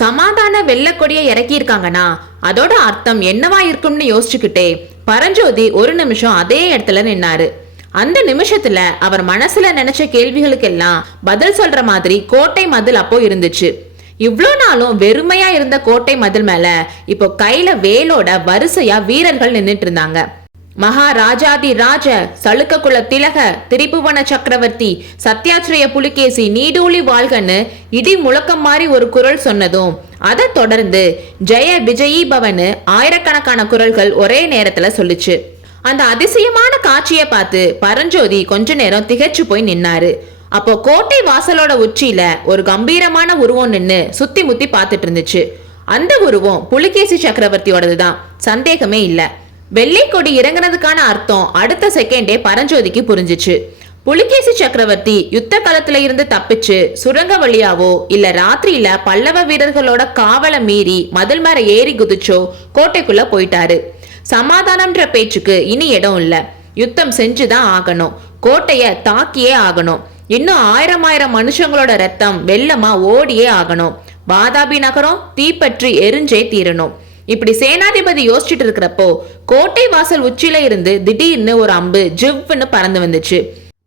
சமாதான வெள்ளக்கொடியை இறக்கியிருக்காங்கன்னா அதோட அர்த்தம் என்னவா இருக்கும்னு யோசிச்சுக்கிட்டே பரஞ்சோதி ஒரு நிமிஷம் அதே இடத்துல நின்னாரு. அந்த நிமிஷத்துல அவர் மனசுல நினைச்ச கேள்விகளுக்கெல்லாம் பதில் சொல்ற மாதிரி கோட்டை மதில் அப்போ இருந்துச்சு. இவ்வளோ நாளும் வெறுமையா இருந்த கோட்டை மதில் மேல இப்போ கையில வேலோட வரிசையா வீரர்கள் நின்றுட்டு இருந்தாங்க. மகாராஜாதி ராஜ சளுக்க குல திலக திரிபுவன சக்கரவர்த்தி சத்யாச்சிரய புலிகேசி நீடூழி வாழ்கன்னு இடி முழக்கம் மாதிரி ஒரு குரல் சொன்னதும் அதை தொடர்ந்து ஜெய விஜயி பவனு ஆயிரக்கணக்கான குரல்கள் ஒரே நேரத்துல சொல்லுச்சு. அந்த அதிசயமான காட்சியை பார்த்து பரஞ்சோதி கொஞ்ச நேரம் திகைச்சு போய் நின்னாரு. அப்போ கோட்டை வாசலோட உச்சியில ஒரு கம்பீரமான உருவம் நின்னு சுத்தி முத்தி பார்த்துட்டு இருந்துச்சு. அந்த உருவம் புலிகேசி சக்கரவர்த்தியோடதுதான், சந்தேகமே இல்ல. வெள்ளை கொடி இறங்குனதுக்கான அர்த்தம் அடுத்த செகண்டே பரஞ்சோதிக்கு புரிஞ்சிச்சு. புலிகேசி சக்கரவர்த்தி யுத்த களத்துல இருந்து தப்பிச்சு சுரங்க வழியாவோ இல்ல ராத்திரியில பல்லவ வீரர்களோட காவலை மீறி மதில் மேல ஏறி குதிச்சோ கோட்டைக்குள்ள போயிட்டாரு. சமாதானம்ன்ற பேச்சுக்கு இனி இடம் இல்ல. யுத்தம் செஞ்சுதான் ஆகணும், கோட்டைய தாக்கியே ஆகணும். இன்னும் ஆயிரம் மனுஷங்களோட ரத்தம் வெள்ளமா ஓடியே ஆகணும். வாதாபி நகரம் தீப்பற்றி எரிஞ்சே தீரணும். இப்படி சேனாதிபதி யோசிச்சுட்டு இருக்கிறப்போ கோட்டை வாசல் உச்சியில இருந்து திடீர்னு ஒரு அம்பு ஜிவ்னு பறந்து வந்துச்சு.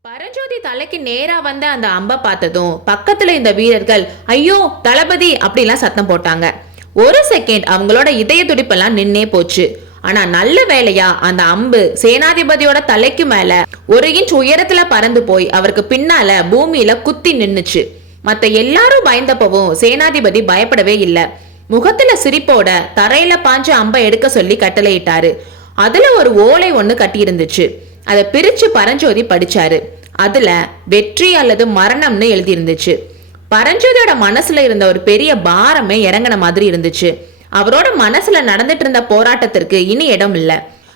பரஞ்சோதி தலைக்கு நேரா வந்த அந்த அம்பை பார்த்ததும் பக்கத்துல இந்த வீரர்கள் ஐயோ தளபதி அப்படிலாம் சத்தம் போட்டாங்க. ஒரு செகண்ட் அவங்களோட இதய துடிப்பெல்லாம் நின்னே போச்சு. ஆனா நல்ல வேலையா அந்த அம்பு சேனாதிபதியோட தலைக்கு மேல 1 இன்ச் உயரத்துல பறந்து போய் அவருக்கு பின்னால பூமியில குத்தி நின்னுச்சு. மத்த எல்லாரும் பயந்தப்பவும் சேனாதிபதி பயப்படவே இல்ல. முகத்துல சிரிப்போட தரையில பாஞ்ச அம்பை எடுக்க சொல்லி கட்டளையிட்டாரு. அதுல ஒரு ஓலை ஒண்ணு கட்டி இருந்துச்சு. அதை பிரிச்சு பரஞ்சோதி படிச்சாரு. அதுல வெற்றி அல்லது மரணம்னு எழுதி இருந்துச்சு. பரஞ்சோதியோட மனசுல இருந்த ஒரு பெரிய பாரமே இறங்கின மாதிரி இருந்துச்சு. அவரோட மனசுல நடந்துட்டு இருந்த போராட்டத்திற்கு இனி இடம் இல்ல.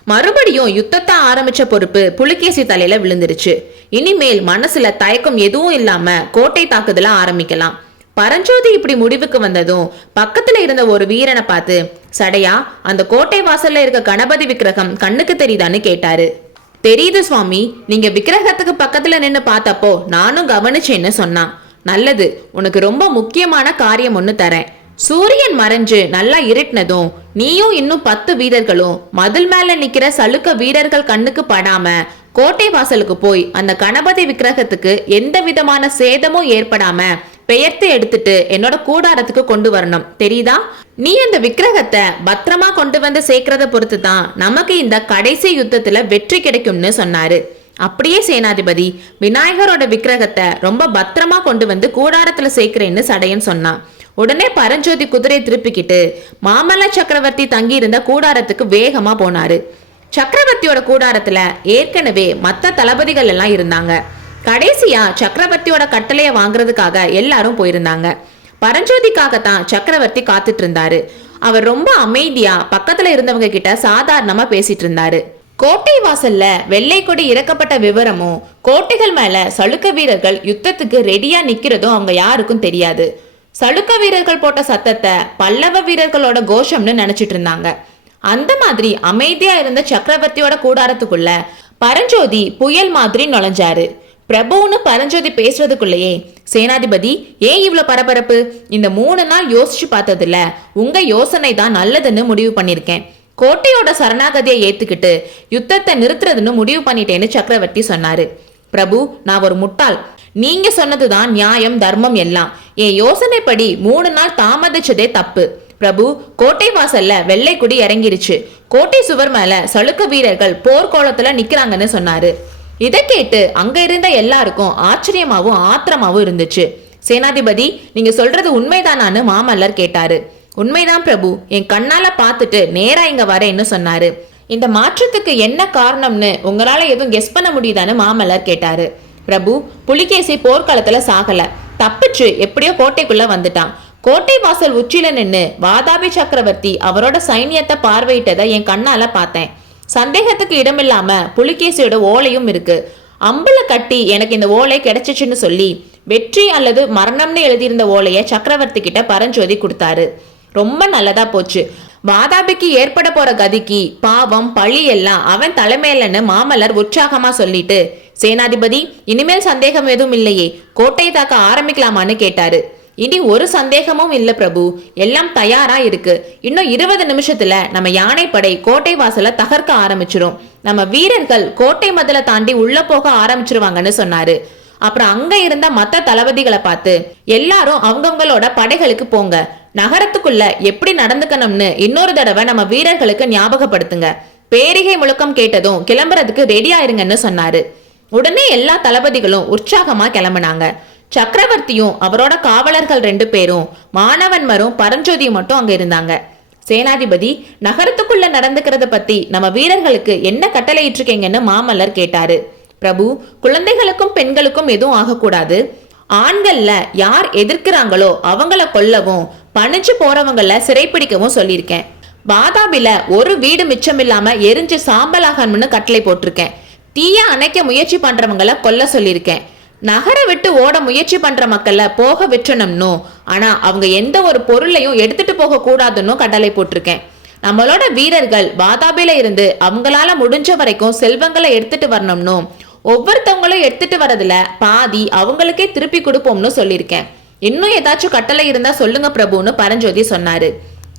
மறுபடியும் யுத்தத்தை ஆரம்பிச்ச பொறுப்பு புலிகேசி தலையில விழுந்துருச்சு. இனிமேல் மனசுல தயக்கம் எதுவும் இல்லாம கோட்டை தாக்குதல ஆரம்பிக்கலாம். பரஞ்சோதி இப்படி முடிவுக்கு வந்ததும் பக்கத்துல இருந்த ஒரு வீரனை பார்த்து, சடையா, அந்த கோட்டை வாசல்ல இருக்க கணபதி விக்கிரகம் கண்ணுக்கு தெரியுதான்னு கேட்டாரு. தெரியுது சுவாமி, நீங்க விக்கிரகத்துக்கு பக்கத்துல நின்னு பார்த்தப்போ நானும் கவனிச்சேன்னு சொன்னான். நல்லது, உனக்கு ரொம்ப முக்கியமான காரியம் ஒண்ணு தரேன். சூரியன் மறைஞ்சு நல்லா இருட்டினதும் நீயும் இன்னும் 10 வீரர்களும் மதில் மேல நிக்கிற சளுக்க வீரர்கள் கண்ணுக்கு படாம கோட்டை வாசலுக்கு போய் அந்த கணபதி விக்கிரகத்துக்கு எந்த விதமான சேதமும் ஏற்படாம பெயர்த்து எடுத்துட்டு என்னோட கூடாரத்துக்கு கொண்டு வரணும், தெரியுதா? நீ அந்த விக்கிரகத்தை பத்திரமா கொண்டு வந்து சேர்க்கறத பொறுத்து தான் நமக்கு இந்த கடைசி யுத்தத்துல வெற்றி கிடைக்கும்னு சொன்னாரு. அப்படியே சேனாதிபதி, விநாயகரோட விக்கிரகத்தை ரொம்ப பத்திரமா கொண்டு வந்து கூடாரத்துல சேர்க்கிறேன்னு சடையன் சொன்னான். உடனே பரஞ்சோதி குதிரை திருப்பிக்கிட்டு மாமல்ல சக்கரவர்த்தி தங்கி இருந்த கூடாரத்துக்கு வேகமா போனாரு. சக்கரவர்த்தியோட கூடாரத்துல ஏற்கனவே மத்த தளபதிகள் எல்லாம் இருந்தாங்க. கடைசியா சக்கரவர்த்தியோட கட்டளைய வாங்குறதுக்காக எல்லாரும் போயிருந்தாங்க. பரஞ்சோதிக்காகத்தான் சக்கரவர்த்தி காத்துட்டு இருந்தாரு. அவர் ரொம்ப அமைதியா பக்கத்துல இருந்தவங்க கிட்ட சாதாரணமா பேசிட்டு இருந்தாரு. கோட்டை வாசல்ல வெள்ளை கொடி இறக்கப்பட்ட விவரமும் கோட்டைகள் மேல சளுக்க வீரர்கள் யுத்தத்துக்கு ரெடியா நிக்கிறதும் அவங்க யாருக்கும் தெரியாது. சளுக்க வீரர்கள் போட்ட சத்தத்தை பல்லவ வீரர்களோட கோஷம்னு நினைச்சிட்டு இருந்தாங்க. அந்த மாதிரி அமைதியா இருந்த சக்கரவர்த்தியோட கூடாரத்துக்குள்ள பரஞ்சோதி புயல் மாதிரி நுழைஞ்சாரு. பிரபுன்னு பரஞ்சோதி பேசுறதுக்குள்ளேயே, சேனாதிபதி, ஏன் இவ்வளவு பரபரப்பு? இந்த 3 நாள் யோசிச்சு பார்த்ததுல உங்க யோசனை தான் நல்லதுன்னு முடிவு பண்ணிருக்கேன். கோட்டையோட சரணாகதியை ஏத்துக்கிட்டு யுத்தத்தை நிறுத்துறதுன்னு முடிவு பண்ணிட்டேன்னு சக்கரவர்த்தி சொன்னாரு. பிரபு, நான் ஒரு முட்டாள். நீங்க சொன்னதுதான் நியாயம், தர்மம் எல்லாம். என் யோசனைப்படி 3 நாள் தாமதிச்சதே தப்பு. பிரபு, கோட்டை வாசல்ல வெள்ளை கொடி இறங்கிருச்சு. கோட்டை சுவர் மேல சளுக்க வீரர்கள் போர்க்கோளத்துல நிக்கிறாங்கன்னு சொன்னாரு. இதை கேட்டு அங்க இருந்த எல்லாருக்கும் ஆச்சரியமாவும் ஆத்திரமாவும் இருந்துச்சு. சேனாதிபதி, நீங்க சொல்றது உண்மைதானான்னு மாமல்லர் கேட்டாரு. உண்மைதான் பிரபு, என் கண்ணால பார்த்துட்டு நேரா இங்க வரேன்னு சொன்னாரு. இந்த மாற்றத்துக்கு என்ன காரணம்னு உங்களால எதுவும் கெஸ் பண்ண முடியுதான்னு மாமல்லர் கேட்டாரு. பிரபு, புலிகேசி போர்க்களத்துல சாகல, தப்பிச்சு எப்படியோ கோட்டைக்குள்ள வந்துட்டான். கோட்டை வாசல் உச்சியில நின்னு வாதாபி சக்கரவர்த்தி அவரோட சைன்யத்தை பார்வையிட்டதை என் கண்ணால பார்த்தேன். சந்தேகத்துக்கு இடமில்லாம புலிகேசியோட ஓலையும் இருக்கு. அம்புல கட்டி எனக்கு இந்த ஓலை கிடைச்சிச்சுன்னு சொல்லி வெற்றி அல்லது மரணம்னு எழுதியிருந்த ஓலைய சக்கரவர்த்தி கிட்ட பரஞ்சோதி கொடுத்தாரு. ரொம்ப நல்லதா போச்சு. வாதாபிக்கு ஏற்பட போற கதிக்கு பாவம் பழி எல்லாம் அவன் தலைமையிலன்னு மாமல்லர் உற்சாகமா சொல்லிட்டு, சேனாதிபதி, இனிமேல் சந்தேகம் எதுவும் இல்லையே, கோட்டை தாக்க ஆரம்பிக்கலாமான்னு கேட்டாரு. இனி ஒரு சந்தேகமும் இல்ல பிரபு, எல்லாம் தயாரா இருக்கு. இன்னும் 20 நிமிஷத்துல நம்ம யானைப்படை கோட்டை வாசல தகர்க்க ஆரம்பிச்சிரும். நம்ம வீரர்கள் கோட்டை மதில தாண்டி உள்ள போக ஆரம்பிச்சிருவாங்கன்னு சொன்னாரு. அப்புறம் அங்க இருந்த மத்த தளபதிகளை பார்த்து, எல்லாரும் அவங்கவங்களோட படைகளுக்கு போங்க, நகரத்துக்குள்ள எப்படி நடந்துக்கணும்னு இன்னொரு தடவை நம்ம வீரர்களுக்கு ஞாபகப்படுத்துங்க, பேரிகை முழக்கம் கேட்டதும் கிளம்புறதுக்கு ரெடி ஆயிருங்கன்னு சொன்னாரு. உடனே எல்லா தளபதிகளும் உற்சாகமா கிளம்புனாங்க. சக்கரவர்த்தியும் அவரோட காவலர்கள் 2 பேரும், மாணவன்மரும் பரஞ்சோதியும் மட்டும் அங்க இருந்தாங்க. சேனாதிபதி, நகரத்துக்குள்ள நடந்துக்கிறத பத்தி நம்ம வீரர்களுக்கு என்ன கட்டளை இட்டிருக்கீங்கன்னு மாமல்லர் கேட்டாரு. பிரபு, குழந்தைகளுக்கும் பெண்களுக்கும் எதுவும் ஆகக்கூடாது. ஆண்கள்ல யார் எதிர்க்கிறாங்களோ அவங்கள கொல்லவும், பணிச்சு போறவங்கள சிறைப்பிடிக்கவும் சொல்லியிருக்கேன். வாதாபில ஒரு வீடு மிச்சம் இல்லாம எரிஞ்சு சாம்பலாகணும்னு கட்டளை போட்டிருக்கேன். தீய அணைக்க முயற்சி பண்றவங்கள கொல்ல சொல்லியிருக்கேன். நகர விட்டு ஓட முயற்சி பண்ற மக்கள போக விற்றணும்னு, ஆனா அவங்க எந்த ஒரு பொருளையும் எடுத்துட்டு போக கூடாதுன்னு கட்டளை போட்டிருக்கேன். நம்மளோட வீரர்கள் வாதாபில இருந்து அவங்களால முடிஞ்ச வரைக்கும் செல்வங்களை எடுத்துட்டு வரணும்னு, ஒவ்வொருத்தவங்களும் எடுத்துட்டு வரதுல பாதி அவங்களுக்கே திருப்பி கொடுப்போம்னு சொல்லியிருக்கேன். இன்னும் ஏதாச்சும் கட்டளை இருந்தா சொல்லுங்க பிரபுன்னு பரஞ்சோதி சொன்னாரு.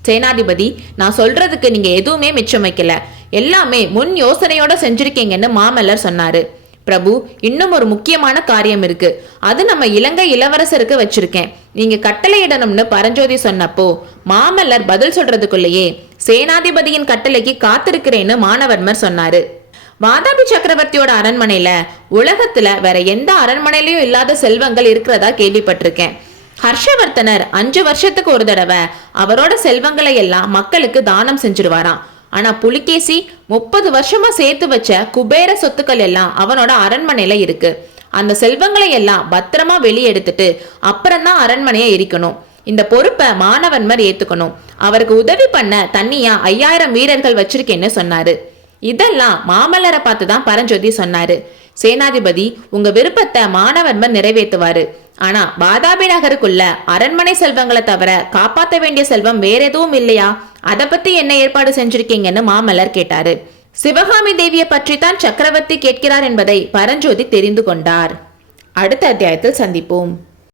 சேனாதிபதி, நான் சொல்றதுக்கு நீங்க எதுவுமே மிச்சம் வைக்கல, எல்லாமே முன் யோசனையோட செஞ்சிருக்கீங்கன்னு மாமல்லர் சொன்னாரு. பிரபு, இன்னும் ஒரு முக்கியமான காரியம் இருக்கு, அது நம்ம இலங்கை இளவரசருக்கு வச்சிருக்கேன், நீங்க கட்டளையிடணும்னு பரஞ்சோதி சொன்னப்போ மாமல்லர் பதில் சொல்றதுக்குள்ளேயே சேனாதிபதியின் கட்டளைக்கு காத்திருக்கிறேன்னு மானவர்மர் சொன்னாரு. வாதாபி சக்கரவர்த்தியோட அரண்மனையில உலகத்துல வேற எந்த அரண்மனையிலயும் இல்லாத செல்வங்கள் இருக்கிறதா கேள்விப்பட்டிருக்கேன். ஹர்ஷவர்த்தனர் 5 வருஷத்துக்கு ஒரு தடவை அவரோட செல்வங்களை எல்லாம் மக்களுக்கு தானம் செஞ்சிருவாராம். ஆனா புலிகேசி 30 வருஷமா சேர்த்து வச்ச குபேர சொத்துக்கள் எல்லாம் அவனோட அரண்மனையில இருக்கு. அந்த செல்வங்களை எல்லாம் பத்திரமா வெளியே எடுத்துட்டு அப்புறம்தான் அரண்மனையை எரிக்கணும். இந்த பொறுப்பை மானவன்மர் ஏத்துக்கணும். அவருக்கு உதவி பண்ண தனியா 5000 வீரர்கள் வச்சிருக்கேன்னு சொன்னாரு. இதெல்லாம் மாமல்லரை பார்த்துதான் பரஞ்சோதி சொன்னாரு. சேனாதிபதி, உங்க விருப்பத்தை மானவன்மர் நிறைவேற்றுவாரு. ஆனா வாதாபி நகருக்குள்ள அரண்மனை செல்வங்களை தவிர காப்பாற்ற வேண்டிய செல்வம் வேற எதுவும் இல்லையா? அதை பத்தி என்ன ஏற்பாடு செஞ்சிருக்கீங்கன்னு மாமல்லர் கேட்டாரு. சிவகாமி தேவியை பற்றி தான் சக்கரவர்த்தி கேட்கிறார் என்பதை பரஞ்சோதி தெரிந்து கொண்டார். அடுத்த அத்தியாயத்தில் சந்திப்போம்.